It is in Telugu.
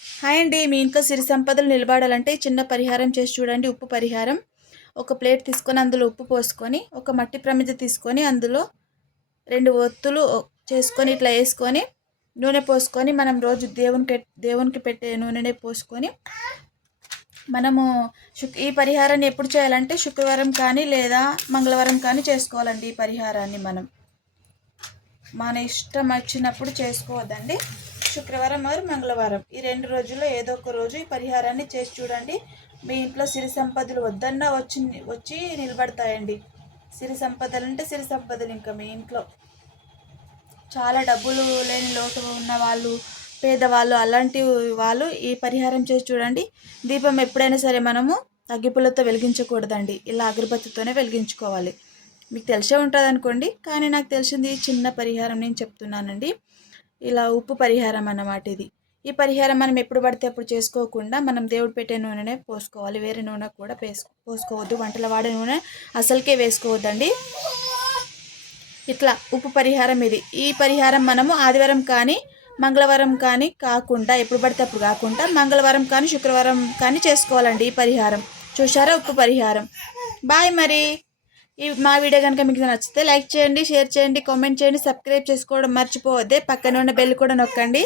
హాయ్ అండి. మీ ఇంట్లో సిరి సంపదలు నిలబడాలంటే చిన్న పరిహారం చేసి చూడండి. ఉప్పు పరిహారం. ఒక ప్లేట్ తీసుకొని అందులో ఉప్పు పోసుకొని, ఒక మట్టి ప్రమిద తీసుకొని అందులో 2 ఒత్తులు చేసుకొని ఇట్లా వేసుకొని నూనె పోసుకొని మనం రోజు దేవునికి పెట్టే నూనెనే పోసుకొని మనము ఈ పరిహారాన్ని ఎప్పుడు చేయాలంటే శుక్రవారం కానీ లేదా మంగళవారం కానీ చేసుకోవాలండి. ఈ పరిహారాన్ని మన ఇష్టం వచ్చినప్పుడు చేసుకోవద్దండి. శుక్రవారం మరియు మంగళవారం ఈ 2 రోజుల్లో ఏదో ఒక రోజు ఈ పరిహారాన్ని చేసి చూడండి. మీ ఇంట్లో సిరి సంపదలు వద్దన్నా వచ్చి నిలబడతాయండి. సిరి సంపదలు అంటే సిరి సంపదలు ఇంకా మీ ఇంట్లో చాలా డబ్బులు లేని లోటు ఉన్న వాళ్ళు, పేదవాళ్ళు, అలాంటి వాళ్ళు ఈ పరిహారం చేసి చూడండి. దీపం ఎప్పుడైనా సరే మనము అగ్గిపుల్లతో వెలిగించకూడదండి. ఇలా అగరబత్తితోనే వెలిగించుకోవాలి. మీకు తెలిసే ఉంటుంది అనుకోండి, కానీ నాకు తెలిసింది చిన్న పరిహారం నేను చెప్తున్నానండి. ఇలా ఉప్పు పరిహారం అన్నమాట ఇది. ఈ పరిహారం మనం ఎప్పుడు పడితే అప్పుడు చేసుకోకుండా మనం దేవుడు పెట్టే నూనెనే పోసుకోవాలి. వేరే నూనె కూడా పోసుకోవద్దు. వంటలు వాడే నూనె అసలుకే వేసుకోవద్దండి. ఇట్లా ఉప్పు పరిహారం ఇది. ఈ పరిహారం మనము ఆదివారం కానీ మంగళవారం కానీ కాకుండా ఎప్పుడు పడితే అప్పుడు కాకుండా మంగళవారం కానీ శుక్రవారం కానీ చేసుకోవాలండి ఈ పరిహారం. చూసారా ఉప్పు పరిహారం. బాయ్. మరి మా వీడియో కనుక మీకు నచ్చితే లైక్ చేయండి, షేర్ చేయండి, కామెంట్ చేయండి, సబ్స్క్రైబ్ చేసుకోవడం మర్చిపోవద్దే. పక్కన ఉన్న బెల్ కూడా నొక్కండి.